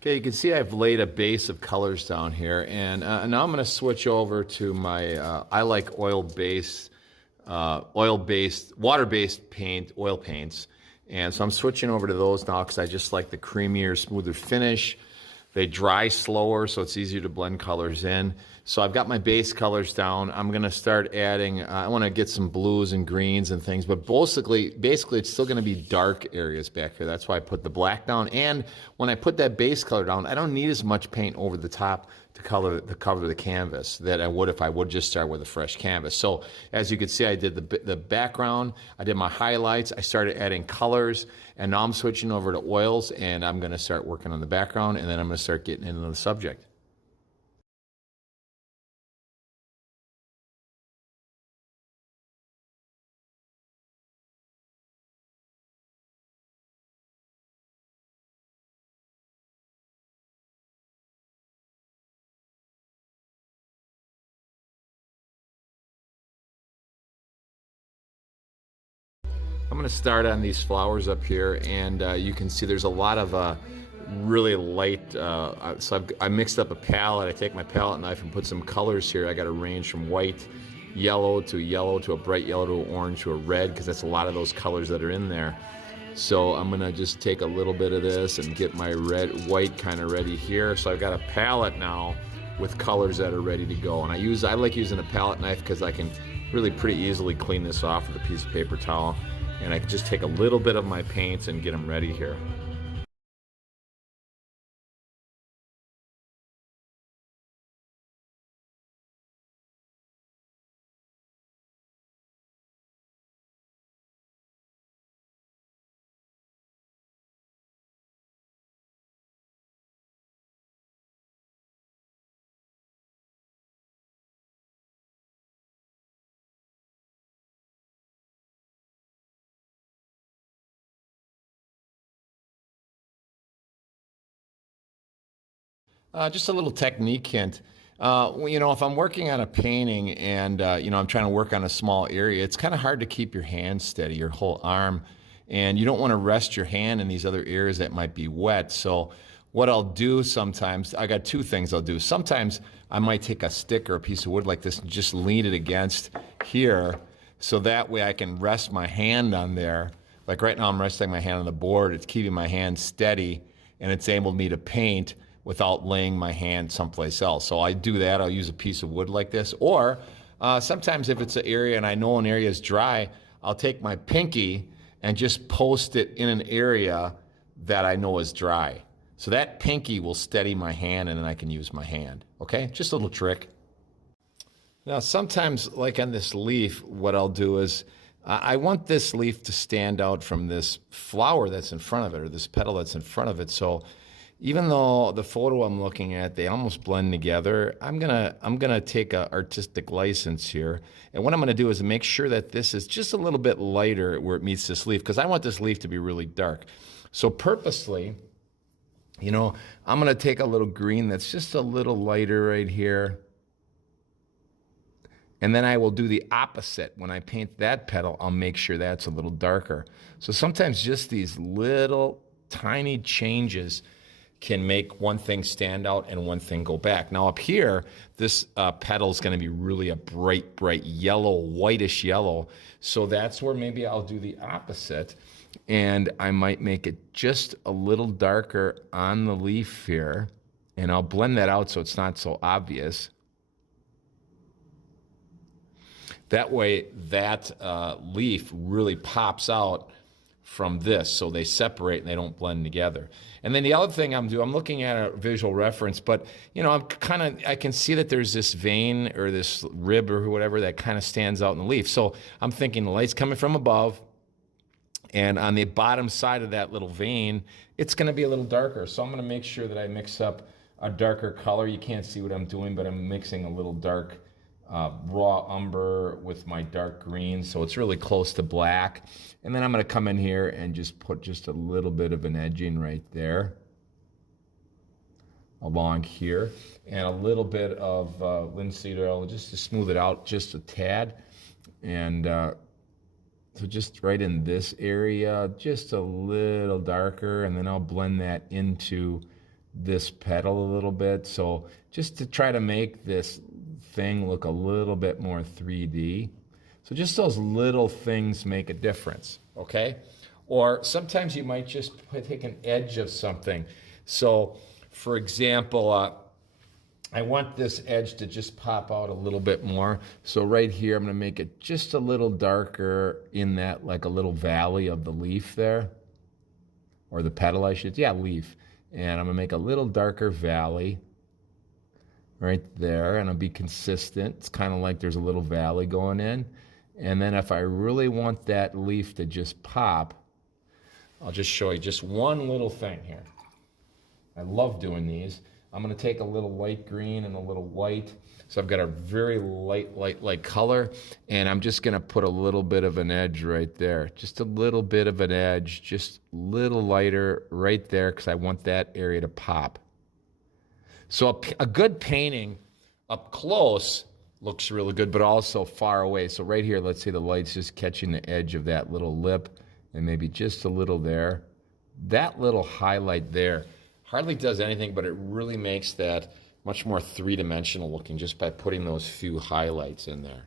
Okay, you can see I've laid a base of colors down here, and now I'm going to switch over to my I like oil-based, water-based paint, oil paints. And so I'm switching over to those now because I just like the creamier, smoother finish. They dry slower, so it's easier to blend colors in. So I've got my base colors down. I'm gonna start adding, I wanna get some blues and greens and things, but basically it's still gonna be dark areas back here. That's why I put the black down. And when I put that base color down, I don't need as much paint over the top to cover the canvas that I would if I would just start with a fresh canvas. So as you can see, I did the background, I did my highlights, I started adding colors, and now I'm switching over to oils, and I'm gonna start working on the background, and then I'm gonna start getting into the subject. I'm gonna start on these flowers up here, and you can see there's a lot of really light, so I mixed up a palette. I take my palette knife and put some colors here. I got a range from white, yellow to a bright yellow to an orange to a red, because that's a lot of those colors that are in there. So I'm gonna just take a little bit of this and get my white kind of ready here. So I've got a palette now with colors that are ready to go. And I like using a palette knife because I can really pretty easily clean this off with a piece of paper towel. And I can just take a little bit of my paints and get them ready here. Just a little technique hint. If I'm working on a painting and, I'm trying to work on a small area, it's kind of hard to keep your hand steady, your whole arm. And you don't want to rest your hand in these other areas that might be wet. So what I'll do sometimes, I got two things I'll do. Sometimes I might take a stick or a piece of wood like this and just lean it against here. So that way I can rest my hand on there. Like right now I'm resting my hand on the board. It's keeping my hand steady, and it's able me to paint without laying my hand someplace else. So I do that. I'll use a piece of wood like this. Or sometimes if it's an area and I know an area is dry, I'll take my pinky and just post it in an area that I know is dry. So that pinky will steady my hand, and then I can use my hand. Okay, just a little trick. Now sometimes, like on this leaf, what I'll do is I want this leaf to stand out from this flower that's in front of it, or this petal that's in front of it. So even though the photo I'm looking at, they almost blend together, I'm gonna take an artistic license here. And what I'm gonna do is make sure that this is just a little bit lighter where it meets this leaf, because I want this leaf to be really dark. So purposely, I'm gonna take a little green that's just a little lighter right here. And then I will do the opposite. When I paint that petal, I'll make sure that's a little darker. So sometimes just these little tiny changes can make one thing stand out and one thing go back. Now up here, this petal is gonna be really a bright, bright yellow, whitish yellow. So that's where maybe I'll do the opposite, and I might make it just a little darker on the leaf here, and I'll blend that out so it's not so obvious. That way, that leaf really pops out from this, so they separate and they don't blend together. And then the other thing I'm looking at a visual reference, but I can see that there's this vein or this rib or whatever that kind of stands out in the leaf. So I'm thinking the light's coming from above, and on the bottom side of that little vein, it's gonna be a little darker. So I'm gonna make sure that I mix up a darker color. You can't see what I'm doing, but I'm mixing a little dark raw umber with my dark green, so it's really close to black. And then I'm going to come in here and just put just a little bit of an edging right there along here, and a little bit of linseed oil just to smooth it out just a tad. And so just right in this area, just a little darker, and then I'll blend that into this petal a little bit. So just to try to make this thing look a little bit more 3D. So just those little things make a difference, okay? Or sometimes you might just take an edge of something. So for example, I want this edge to just pop out a little bit more. So right here, I'm gonna make it just a little darker in that, like a little valley of the leaf there, or the petal, I should, yeah, leaf. And I'm gonna make a little darker valley right there, and I'll be consistent. It's kind of like there's a little valley going in. And then if I really want that leaf to just pop, I'll just show you just one little thing here. I love doing these. I'm gonna take a little light green and a little white. So I've got a very light color, and I'm just gonna put a little bit of an edge right there. Just a little bit of an edge, just a little lighter right there, because I want that area to pop. So a good painting up close looks really good, but also far away. So right here, let's say the light's just catching the edge of that little lip, and maybe just a little there. That little highlight there hardly does anything, but it really makes that much more three-dimensional looking just by putting those few highlights in there.